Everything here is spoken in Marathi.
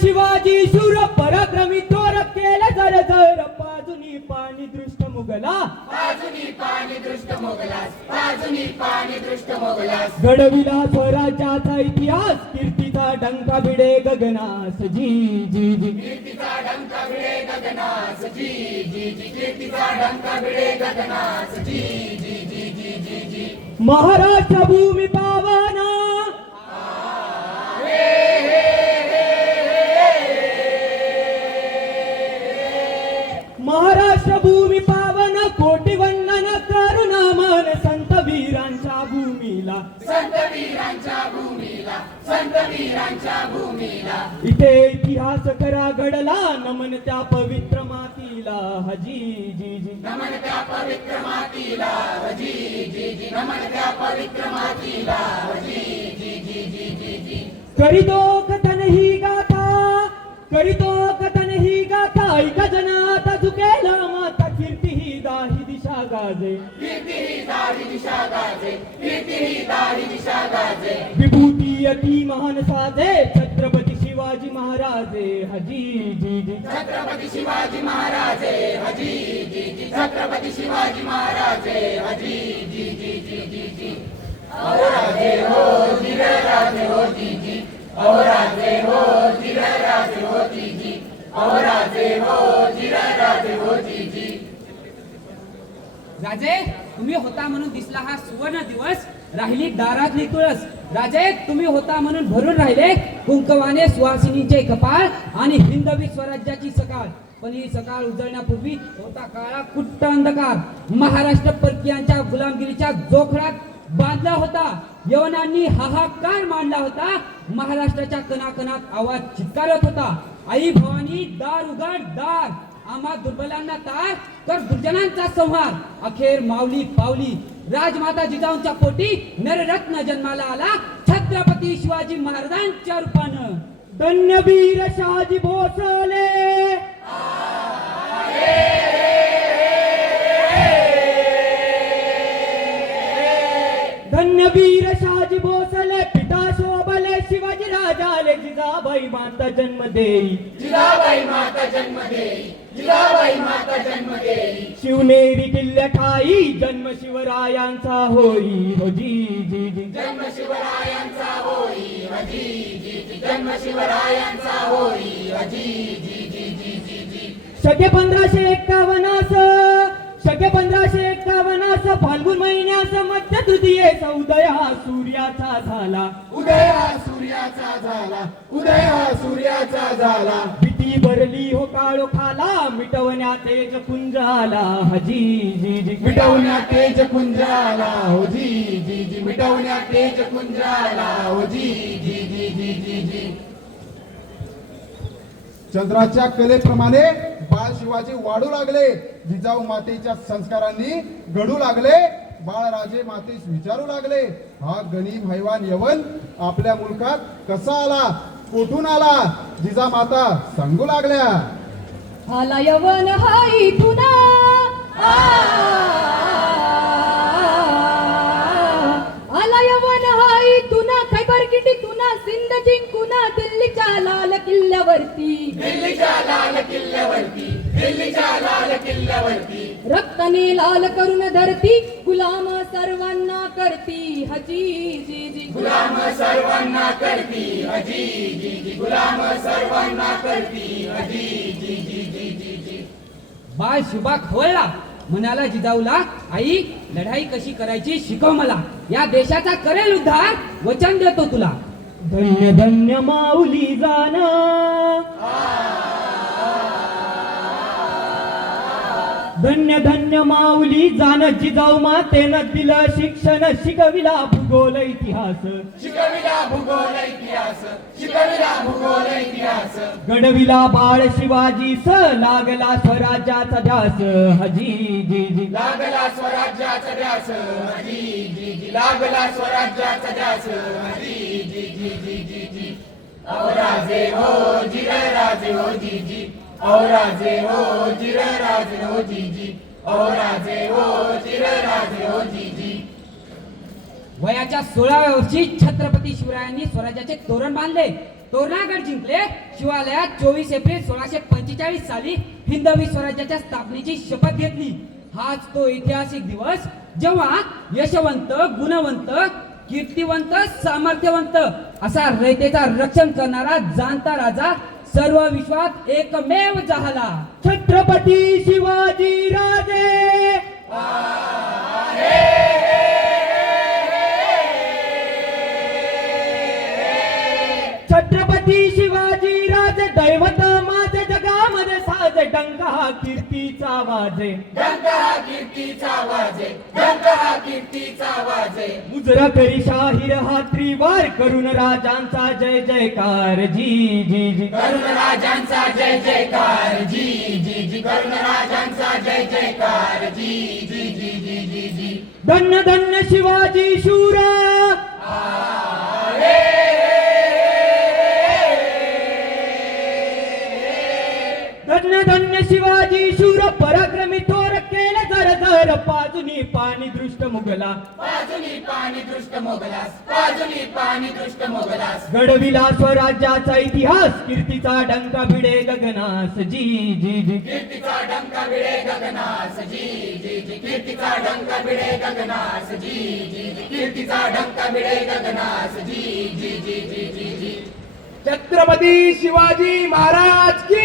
शिवाजी शूर पराक्रमी थोर केले जर जर पाजुनी पाणी दृष्ट मुगला घडविला स्वराज्याचा इतिहास कीर्तीचा डंका भिडे गगनास जी जी जी महाराष्ट्र भूमी पावना महाराष्ट्र भूमी पावन कोटी वंदन करुणा मन संत वीरांच्या भूमीला इथे इतिहास करा घडला नमन त्या पवित्र मातीला हजी जी जी नमन त्या पवित्र मातीला हजी जी जी नमन त्या पवित्र मातीला हजी जी जी जी जी जी करीतो कथन ही गाथा ऐका जनात झुकेल माता कीर्ती ही दाही दिशा गाजे विभूती अति महान साजे छत्रपती शिवाजी महाराजे हजी जी जी छत्रपती शिवाजी महाराजे हजी जी जी छत्रपती शिवाजी महाराजे हजी जी जी जी जी जी राजे हो जिरे राजे हो जी जी राजे हो जिरे राजे हो जी जी राजे हो जिरे राजे हो जी जी राजे तुम्ही होता म्हणून दिसला हा सुवर्ण दिवस राहिली दारातली तुळस राजे तुम्ही होता म्हणून भरून राहिले कुंकवाने सुवासिनीचे कपाळ आणि हिंदवी स्वराज्याची सकाळ पण ही सकाळ उजळण्यापूर्वी होता काळा कुट्ट अंधकार महाराष्ट्र परकीयांच्या गुलामगिरीच्या जोखडात बांधला होता यवनांनी हाहाकार मांडला होता महाराष्ट्राच्या कणाकणात आवाज चित्कारत होता आई भवानी दार उघड दार आम्हा दुर्बलांना तार कर दुर्जनांचा संहार अखेर माऊली पावली राजमाता जिजाऊंच्या पोटी नररत्न जन्माला आला छत्रपती शिवाजी महाराजांच्या रूपानं धन्यवीर शहाजी भोसले धन्यवीर शहाजी भोसले पिता शोभले शिवाजी राजाले जिजाबाई माता जन्म देई शिवनेरी किल्ल्या ठाई जन्म शिवरायांचा होई हो जी जी जी जन्म शिवरायांचा होई हो जी जी जी जन्म शिवरायांचा होई हो जी जी जी जी जी जी शके 1551 फाल्गुन महिन्यास मध्य तृतीयेचा उदय हा सूर्याचा झाला भीती भरली हो काळो खाला मिटवण्या तेज कुंज आला हजी जी जी मिटवण्या तेज कुंज आला हो जी जी जी मिटवण्या तेज कुंज आला हो जी जी जी जी जी जी चंद्राच्या कलेप्रमाणे बाळ शिवाजी वाढू लागले जिजाऊ मातेच्या संस्कारांनी घडू लागले बाळराजे मातेस विचारू लागले हा गणिम हैवान यवन आपल्या मुलकात कसा आला कोठून आला जिजामाता सांगू लागल्या आला यवन हा इथून आला यवन हा इथून खैबर किटीतून सिंध जिंकून दिल्लीच्या लाल किल्ल्यावरती रक्ताने लाल करून धरती गुलाम सर्वांना करती हजी जी जी गुलाम सर्वांना करती हजी जी जी गुलाम सर्वांना करती हजी जी जी जी जी जी बाळ शिवबा खवळला म्हणाला जिजाऊला आई लढाई कशी करायची शिकव मला या देशाचा करेल उद्धार वचन देतो तुला धन्य धन्य माऊली जाना धन्य धन्य माऊली जाण जिजाऊ मातेनं दिलं शिक्षण शिकविला भूगोल इतिहास घडविला बाळ शिवाजी स लागला स्वराज्याचा ध्यास हजी जी जी लागला स्वराज्याचा ध्यास हजी जी जी लागला स्वराज्याचा ध्यास हजी जी जी जी जी जी राजे हो जिरे राजे हो जी जी राजे हो जिरे राजे हो जी जी राजे हो जिरे राजे हो जी जी वयाच्या 16व्या वर्षी छत्रपती शिवरायांनी स्वराज्याचे तोरण बांधले तोरणागड जिंकले. शिवालयात 24 एप्रिल 1645 साली हिंदवी स्वराज्याच्या स्थापनेची शपथ घेतली. हाच तो ऐतिहासिक दिवस जेव्हा यशवंत, गुणवंत, कीर्तिवंत, सामर्थ्यवंत असा रयतेचा रक्षण करणारा जाणता राजा सर्व विश्वात एकमेव झाला. छत्रपती शिवाजी राजे छत्रपती शिवाजी राजे दैवत माझे जगामध्ये साज डंका कीर्तीचा वाजे मुजरा करी शाहीर हा त्रिवार करून राजांचा जय जयकार जी जी जी करुण राजांचा जय जयकार जी जी जी करुण राजांचा जय जयकार जी जी जी जी जी जी धन्य धन्य शिवाजी शूरा धन्य धन्य शिवाजी शूर पराक्रमी थोर केले जर जर पाजुनी पाणी दृष्ट मुगला पाजुनी पाणी दृष्ट मोगलास पाजुनी पाणी दृष्ट मोगलास घडविला स्वराज्याचा इतिहास कीर्तीचा डंका भिडे गगनास जी जी जी कीर्तीचा डंका भिडे गगनास जी जी जी कीर्तीचा डंका भिडे गगनास जी जी जी कीर्तीचा डंका भिडे गगनास जी जी जी जी जी जी छत्रपती शिवाजी महाराज की